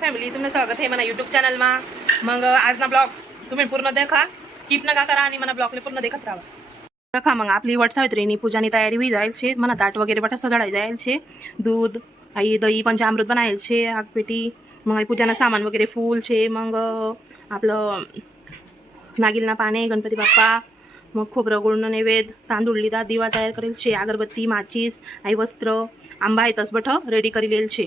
फॅमिली तुमचं स्वागत आहे मना यूट्यूब चॅनलमा। मग आज ना ब्लॉग तुम्ही पूर्ण देखा, स्किप नका करा आणि मना ब्लॉगने पूर्ण देखत राहा। देखा मग आपली वट सावित्रीनी पूजानी तयारी होई जाईल छे। मना ताट वगैरे बटा सजाडाई जाईल छे। दूध आई दही पंचामृत बनायेल छे, आगपेटी मग पूजाना सामान वगैरे फूल छे। मग आपलं नागिलना पाने गणपती बाप्पा, मग खोबरं गुळनं नैवेद्य, तांदूळ लिदा दिवा तयार करेल छे, अगरबत्ती माचीस आई वस्त्र आंबा आहे तस बठ रेडी करेल छे।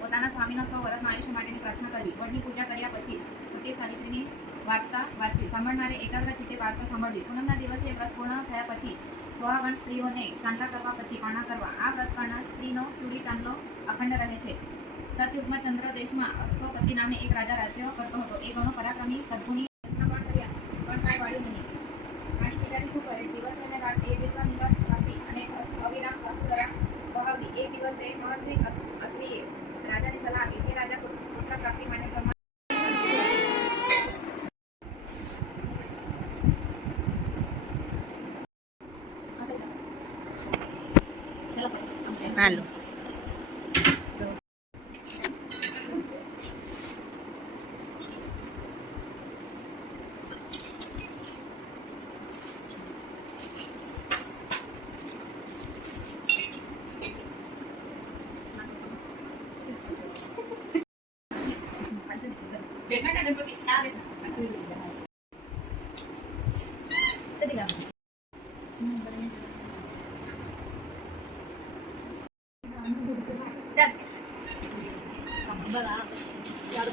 પોતાના સ્વામીનો 100 વર્ષનું આયુષ્ય માટેની પ્રાર્થના કરવી। વડની પૂજા કર્યા પછી સતી સાવિત્રીની વાર્તા વાંચવી। સાંભળનારે એકાગ્ર ચિત્તે વાર્તા સાંભળવી। પૂનમના દિવસે વ્રત પૂર્ણ થયા પછી સોહાગણ સ્ત્રીઓને ચાંદલા કરવા પછી પારણા કરવા। આ વ્રત કરનાર સ્ત્રીનો ચૂડી ચાંદલો અખંડ રહે છે। સતયુગમાં ચંદ્ર દેશમાં અશ્વપતિ નામે એક રાજા રાજ્ય કરતો હતો। એ ઘણો પરાક્રમી સદગુણી પણ કર્યા પણ કાંઈ વાળ્યું નહીં। રાણી બિચારી શું કરે? દિવસ અને રાત એ દીર્ઘ નિવાસ રાખતી અને અવિરામ પશુધરા વહાવતી। એક દિવસે મહર્ષિ અત્રિએ રાજાની સલાહ આપી કે રાજા પુત્ર પ્રાપ્તિ માટે હાલો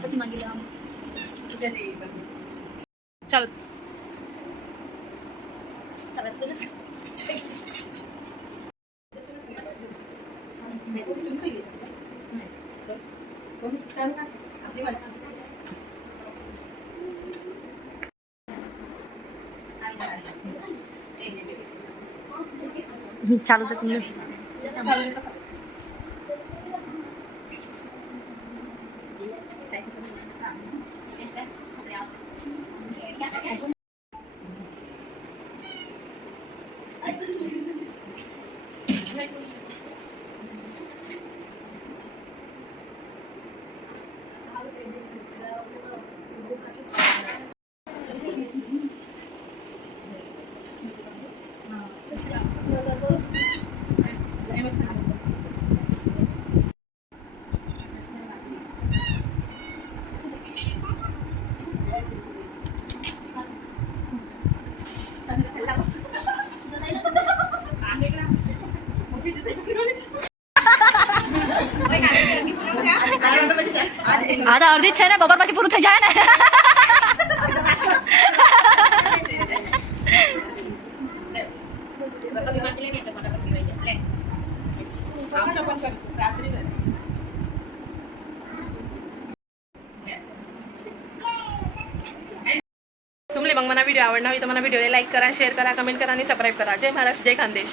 પછી માંગી લેવાનું। ચાલો ચાલો તો તમને આधा અડધી છે ને બપોર પછી પૂરું થઈ જાય ને। तुम्हाला मग मला व्हिडिओ आवडला तर मला व्हिडिओला लाईक करा, शेअर करा, कमेंट करा आणि सबस्क्राईब करा। जय महाराष्ट्र, जय खानदेश।